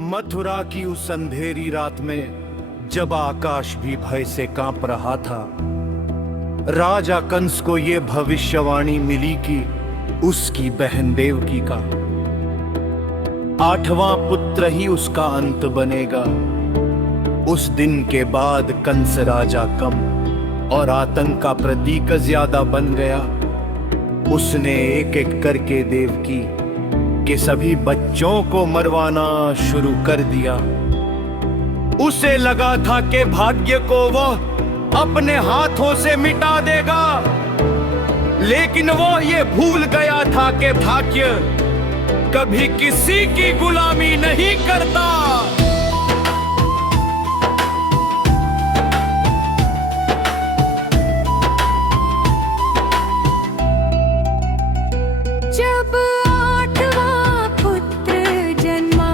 मथुरा की उस अंधेरी रात में जब आकाश भी भय से कांप रहा था, राजा कंस को ये भविष्यवाणी मिली कि उसकी बहन देवकी का 8वां पुत्र ही उसका अंत बनेगा। उस दिन के बाद कंस राजा कम और आतंक का प्रतीक ज्यादा बन गया। उसने एक एक करके देवकी के सभी बच्चों को मरवाना शुरू कर दिया। उसे लगा था कि भाग्य को वह अपने हाथों से मिटा देगा, लेकिन वो ये भूल गया था कि भाग्य कभी किसी की गुलामी नहीं करता। जब 8वां पुत्र जन्मा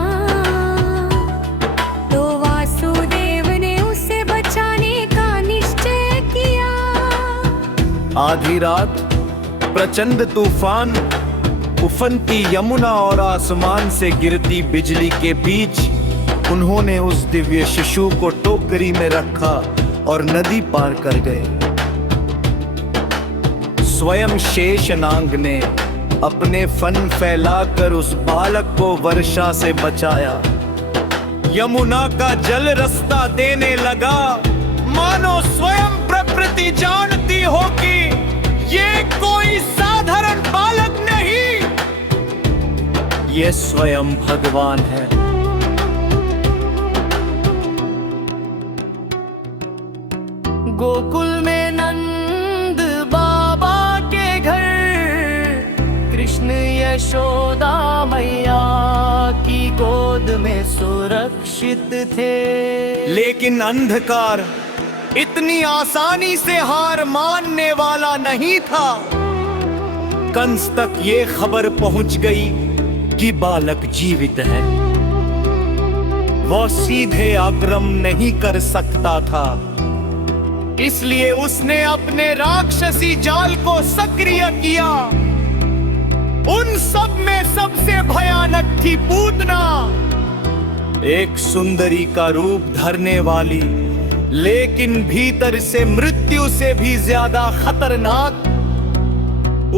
तो वासुदेव ने उसे बचाने का निश्चय किया। आधी रात प्रचंड तूफान, उफनती यमुना और आसमान से गिरती बिजली के बीच उन्होंने उस दिव्य शिशु को टोकरी में रखा और नदी पार कर गए। स्वयं शेषनाग ने अपने फन फैलाकर उस बालक को वर्षा से बचाया। यमुना का जल रास्ता देने लगा, मानो स्वयं प्रकृति जानती हो कि ये कोई साधारण बालक नहीं, ये स्वयं भगवान है। गोकुल में नंद बाबा के घर कृष्ण यशोदा मैया की गोद में सुरक्षित थे। लेकिन अंधकार इतनी आसानी से हार मानने वाला नहीं था। कंस तक ये खबर पहुंच गई कि बालक जीवित है। वो सीधे आक्रमण नहीं कर सकता था, इसलिए उसने अपने राक्षसी जाल को सक्रिय किया। उन सब में सबसे भयानक थी पूतना, एक सुंदरी का रूप धरने वाली, लेकिन भीतर से मृत्यु से भी ज्यादा खतरनाक।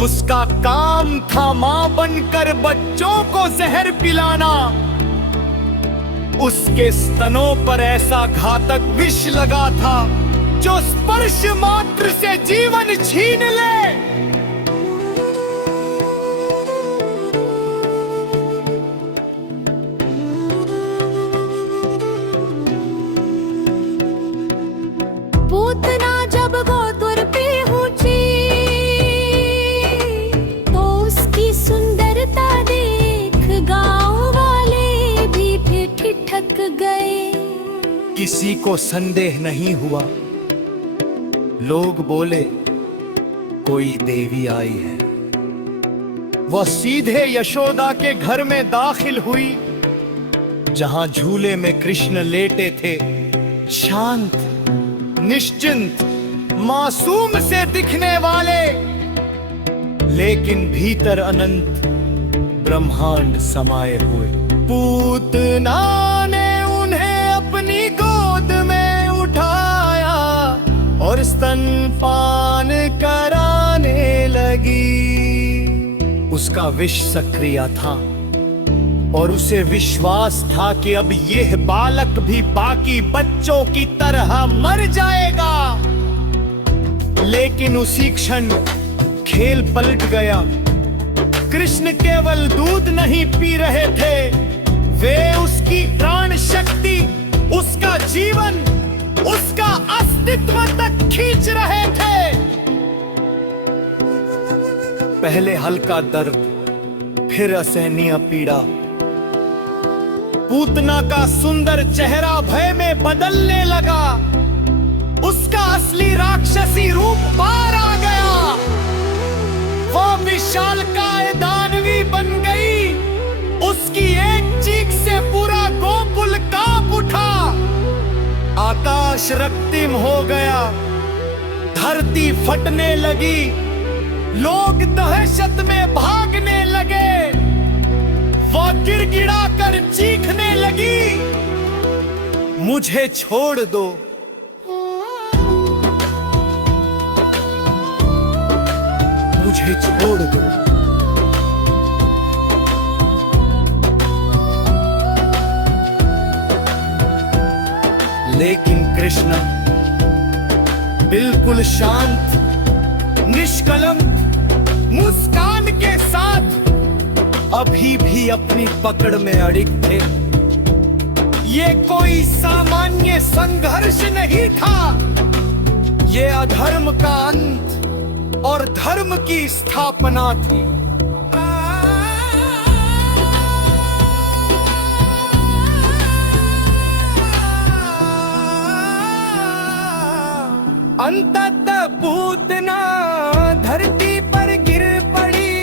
उसका काम था मां बनकर बच्चों को जहर पिलाना। उसके स्तनों पर ऐसा घातक विष लगा था जो स्पर्श मात्र से जीवन छीन ले। पूतना जब गोतुर पे पहुंची तो उसकी सुंदरता देख गांव वाले भी फिर ठिठक गए। किसी को संदेह नहीं हुआ। लोग बोले कोई देवी आई है। वह सीधे यशोदा के घर में दाखिल हुई, जहां झूले में कृष्ण लेटे थे, शांत, निश्चिंत, मासूम से दिखने वाले, लेकिन भीतर अनंत ब्रह्मांड समाये हुए। पूतना ने उन्हें अपनी गोद में उठाया और स्तनपान कराने लगी। उसका विष सक्रिय था और उसे विश्वास था कि अब यह बालक भी बाकी बच्चों की तरह मर जाएगा। लेकिन उसी क्षण खेल पलट गया। कृष्ण केवल दूध नहीं पी रहे थे, वे उसकी प्राण शक्ति, उसका जीवन, उसका अस्तित्व तक खींच रहे थे। पहले हल्का दर्द, फिर असहनीय पीड़ा। पूतना का सुंदर चेहरा भय में बदलने लगा। उसका असली राक्षसी रूप बाहर आ गया। वो विशालकाय दानवी बन गई। उसकी एक चीख से पूरा गोकुल कांप उठा। आकाश रक्तिम हो गया, धरती फटने लगी, लोग दहशत में भागने लगे। वो गिड़गिड़ा कर चीखने लगी, मुझे छोड़ दो। मुझे छोड़ दो। लेकिन कृष्ण बिल्कुल शांत, निष्कलंक मुस्कान के साथ अभी भी अपनी पकड़ में अड़िग थे। ये कोई सामान्य संघर्ष नहीं था, ये अधर्म का अंत और धर्म की स्थापना थी। अंततः पूतना धरती पर गिर पड़ी,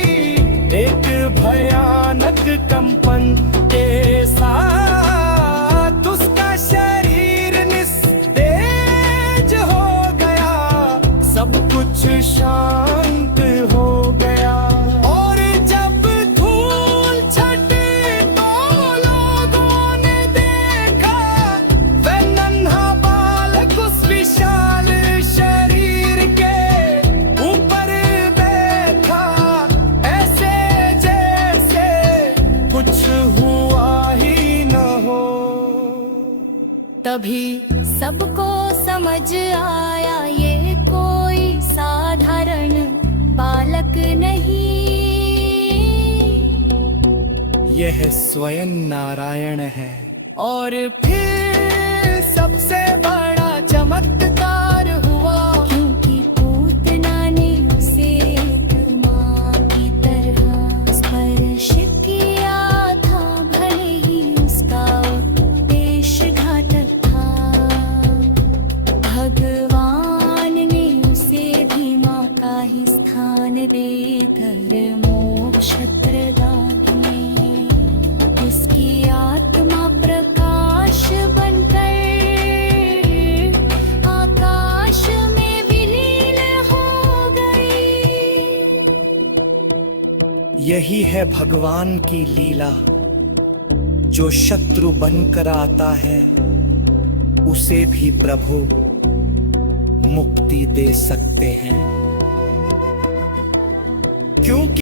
एक भयानक कंपन के साथ उसका शरीर निस्तेज हो गया, सब कुछ शांत हो गया। और जब धूल छटी तो लोगों ने देखा वह नन्हा बालक उस विशाल शरीर के ऊपर बैठा, ऐसे जैसे कुछ हुआ ही न हो। तभी सबको समझ आया ये कोई साधारण बालक नहीं, यह स्वयं नारायण है। और फिर सबसे बड़ा चमत्कार हुआ, क्योंकि पूतना ने उसे एक माँ की तरह स्पर्श किया था, भले ही उसका उद्देश्य घातक था। भगवान ने उसे भी माँ का ही स्थान देकर मोक्ष प्रदान में उसकी आत्मा प्रकाश बनकर आकाश में विलीन हो गई। यही है भगवान की लीला, जो शत्रु बनकर आता है उसे भी प्रभु मुक्ति दे सकते हैं, क्योंकि